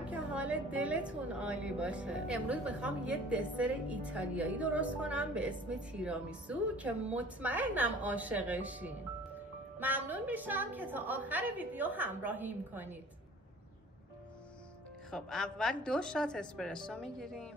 امیدوارم که حال دلتون عالی باشه. امروز میخوام یه دسر ایتالیایی درست کنم به اسم تیرامیسو که مطمئنم عاشقشین. ممنون میشم که تا آخر ویدیو همراهیم کنید. خب اول 2 شات اسپرسو میگیریم.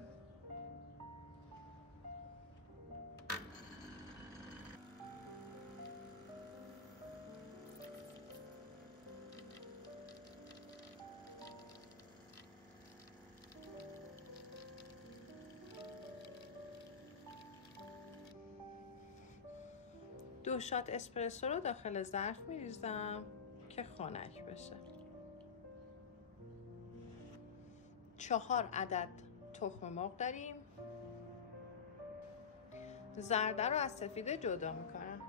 دو شات اسپرسو رو داخل ظرف میریزم که خنک بشه. 4 عدد تخم مرغ داریم. زرده رو از سفید جدا میکنم.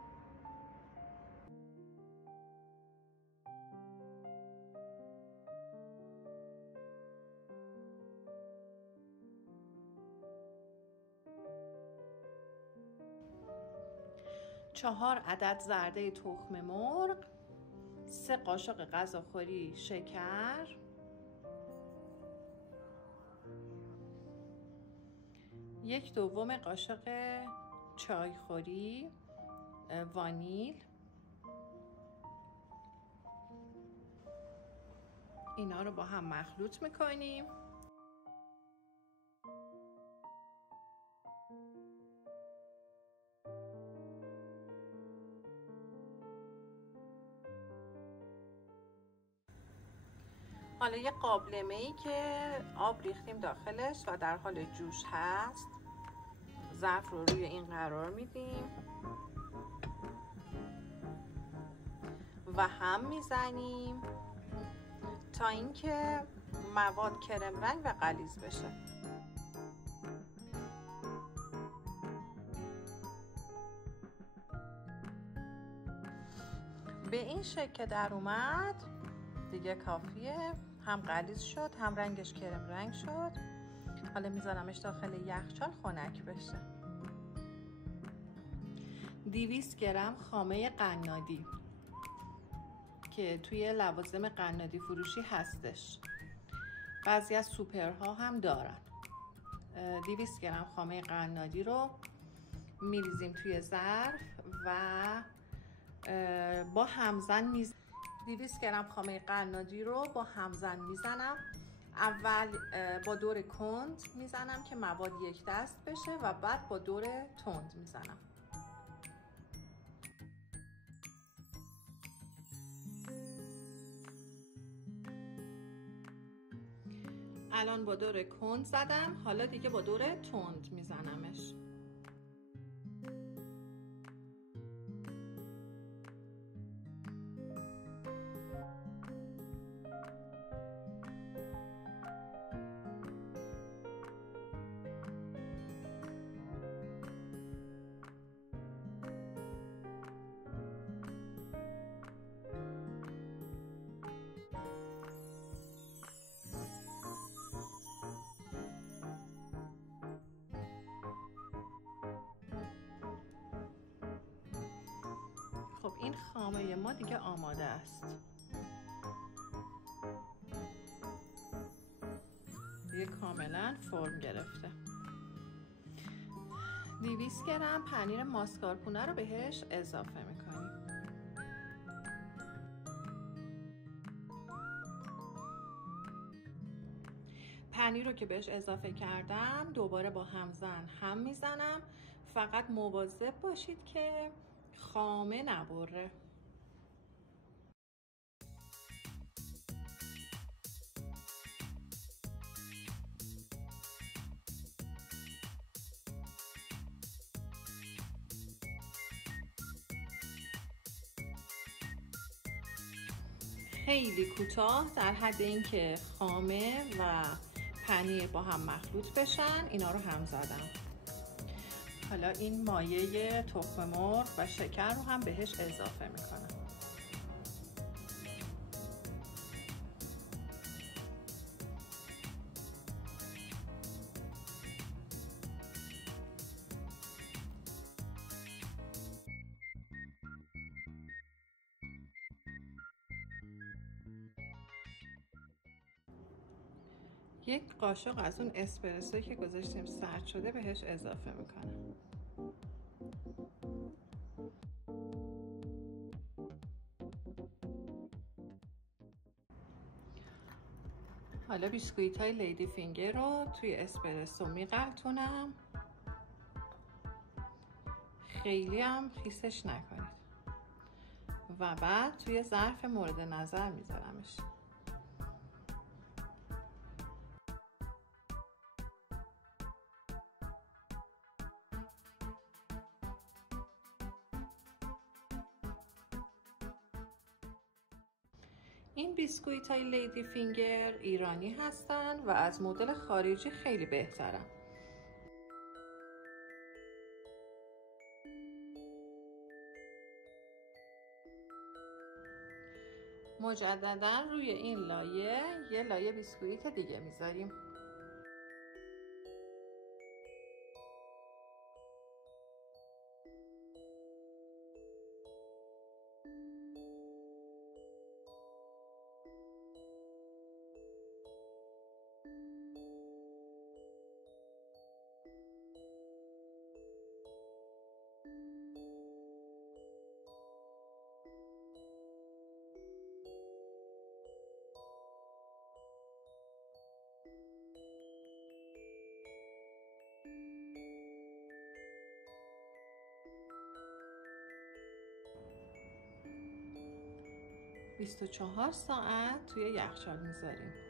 چهار عدد زرده تخم مرغ، 3 قاشق غذاخوری شکر، 1/2 قاشق چایخوری وانیل. اینا رو با هم مخلوط میکنیم. حالا یه قابلمه‌ای که آب ریختیم داخلش و در حال جوش هست، ظرف رو روی این قرار میدیم و هم میزنیم تا اینکه مواد کرم رنگ و غلیظ بشه. به این شکل که در اومد دیگه کافیه، هم غلیظ شد هم رنگش کرم رنگ شد. حالا میذارمش داخل یخچال خنک بشه. 200 گرم خامه قنادی که توی لوازم قنادی فروشی هستش، بعضی از سوپرها هم دارن. 200 گرم خامه قنادی رو میریزیم توی ظرف و با همزن 200 گرم خامه قنادی رو با همزن میزنم. اول با دور کند میزنم که مواد یک دست بشه و بعد با دور تند میزنم. الان با دور کند زدم، حالا دیگه با دور تند میزنمش. خب این خامه ما دیگه آماده است. دیگه کاملا فرم گرفته. 200 گرم پنیر ماسکارپونه رو بهش اضافه میکنیم. پنیر رو که بهش اضافه کردم دوباره با همزن هم میزنم. فقط مواظب باشید که خامه نبره. خیلی کوتاه در حد اینکه خامه و پنیر با هم مخلوط بشن اینا رو هم زدم. حالا این مایه تخم مرغ و شکر رو هم بهش اضافه میکنم. یک قاشق از اون اسپرسویی که گذاشتیم سرد شده بهش اضافه میکنم. حالا بیسکویت های لیدی فینگر رو توی اسپرسو میغلطونم. خیلی هم خیسش نکنید و بعد توی ظرف مورد نظر میذارمش. این بیسکویت های لیدی فینگر ایرانی هستن و از مدل خارجی خیلی بهترن. مجددا روی این لایه یه لایه بیسکویت دیگه میذاریم. بیست و 24 ساعت توی یخچال میذاریم.